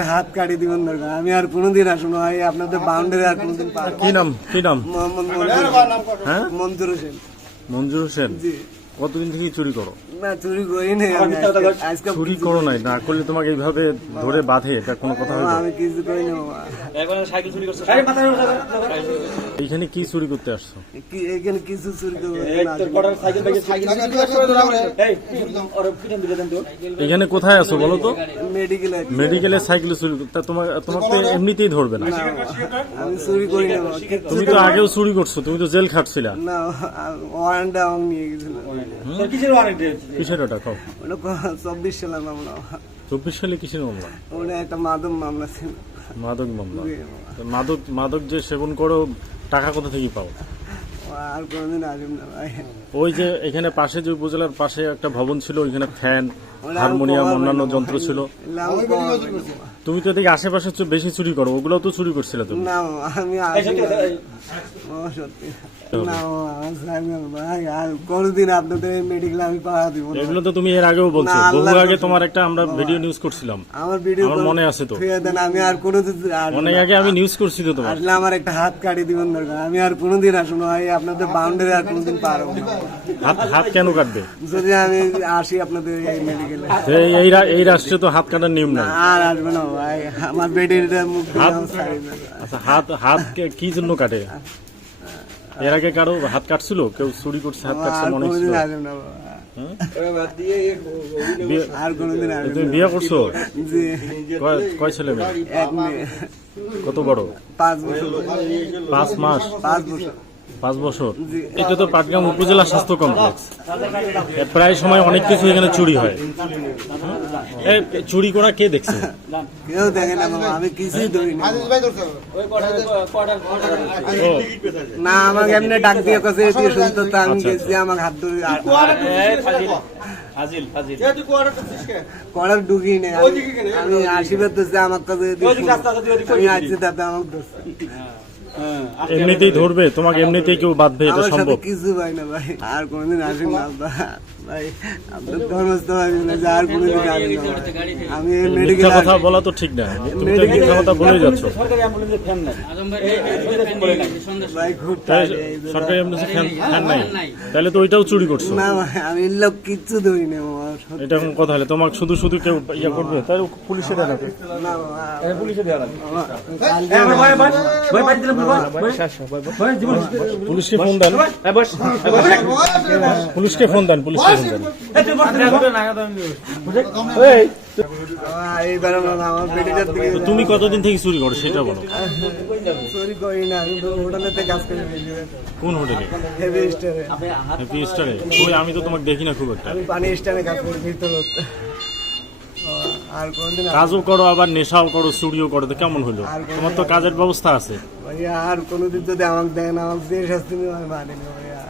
একটা হাত কাটি দিবেন দরকার। আমি আর কোনোদিন আসবো ভাই, আপনাদের বাউন্ডারি আর কোনোদিন পার কি নাম মোহাম্মদ হ্যাঁ মঞ্জুর হোসেন। মঞ্জুর হোসেন। জি কতদিন থেকে চুরি করো? না, চুরি করি নাই আমি, আজকে চুরি করো নাই, না করলে তোমাকে এইভাবে ধরে বাঁধে, এটা কোনো কথা হলো? আমি কিছু করি না বাবা। এইখানে কি চুরি করতে আসছো? এখানে কিছু চুরি করবো এখানে কোথায় আছো বলো তো? মেডিকেল। মেডিকেলে সাইকেলে চুরি তা তোমাকে তো এমনিতেই ধরবে না। আমি চুরি করি না বাবা। তুমি তো আগেও চুরি করছো, তুমি তো জেল খাটছিলা। না, ওয়ারেন্ট আমাকে নিয়ে গেছিল। কিসের ওটা কও? ওটা 24 সালের মামলা। 24 সালে কিসের মামলা? ওটা একটা মাদক মামলা ছিল। মাদক মামলা। তো মাদক যে সেবন করো, টাকা কোথা থেকে পাও? আর কোনোদিন আসবেন না ভাই। ওই যে এখানে পাশে যে উপজেলার পাশে একটা ভবন ছিল, ওইখানে ফ্যান, হারমোনিয়াম, অন্যান্য যন্ত্র ছিল। তুমি তো এদিকে আশেপাশে বেশি চুরি করো, ওগুলো তো চুরি করছিলে তুমি। না আমি সত্যি না ভাই, আর কোনোদিন আপনাদের মেডিকেল আমি পাওয়া দিব না। এগুলো তো তুমি এর আগেও বলছো, বহু আগে তোমার একটা আমরা ভিডিও নিউজ করছিলাম, আমার ভিডিও আমার মনে আছে তো। আমি আর কোনোদিন অনেক আগে আমি নিউজ করছি তো তোমার। আসলে আমার একটা হাত কাটি দিবেন দরকার। আমি আর কোনোদিন আসবো ভাই, আপনাদের বাউন্ডারি আর কোনোদিন পার হবো না। হাত কেন কাটবে? যদি আমি আসি আপনাদের এই মেডিকেলে, এই রাষ্ট্রে তো হাত কাটার নিয়ম নাই। আর আসবে না ভাই, আমার বেডির মুখ আচ্ছা, হাত কি জন্য কাটে? এর আগে কারো হাত কাটছিল? কেউ চুরি করছে হাত কাটছে মনে হচ্ছিল? আর কোনোদিন তুমি বিয়ে করছো? জি। কয় ছেলে মেয়ে? এক মেয়ে। কত বড়? 5 বছর। 5 মাস? 5 বছর। 5 বছর। এটা তো পাটগ্রাম উপজেলা স্বাস্থ্য কমপ্লেক্স, প্রায় সময় অনেক কিছু এখানে চুরি হয়। চুরি করা কে দেখছে? কেউ দেখে না বাবা, আমি কিছুই ধরি না। না, আমাকে এমনি ডাক দিয়ে কাছে দিয়ে শুনতো, তো আমি গেছি, আমাকে হাত ধরে কড়ার ঢুকি নেই। আমি আশীর্বাদ দিচ্ছি আমার কাছে, আমি আসছি তাতে আমাকে ধরছে। এমনিতেই ধরবে তোমাকে, এমনিতেই কেউ বাঁধবে, এটা সম্ভব? কিছু ভাই না ভাই, আর কোনোদিন আসেন না ভাই, আপনার ধর্মস্থল আর কোনোদিন আসেন না। আমি মিথ্যা কথা বলা তো ঠিক না, তুমি তো মিথ্যা কথা বলে যাচ্ছ। ভাই খুব সরকারি অ্যাম্বুলেন্সে ফ্যান নাই, তাহলে তো ওইটাও চুরি করছো। না ভাই, আমি লোক কিচ্ছু ধরি না। এটা কোন কথা হলে? তোমাকে শুধু শুধু কেউ ইয়া করবে, তাহলে পুলিশে দেওয়া লাগবে। না পুলিশে দেওয়া লাগবে। পুলিশকে ফোন দেন, পুলিশকে ফোন দেন, পুলিশকে ফোন দেন। তুমি কতদিন থেকে চুরি করো সেটা বলো। চুরি করি না, আমি হোটেলেতে কাজ করি। কোন হোটেলে? হেভি স্টারে। হেভি স্টারে? ওই আমি তো তোমাকে দেখি না খুব একটা। আমি পানি স্টারে কাজ করি ভিতরে। আর কোনদিন কাজও করো, আবার নেশাও করো, চুরিও করো, তো কেমন হলো? তোমার তো কাজের ব্যবস্থা আছে। ভাইয়া আর কোনোদিন যদি আমাকে দেন, আমাকে যে শাস্তি আমি মানি না ভাইয়া।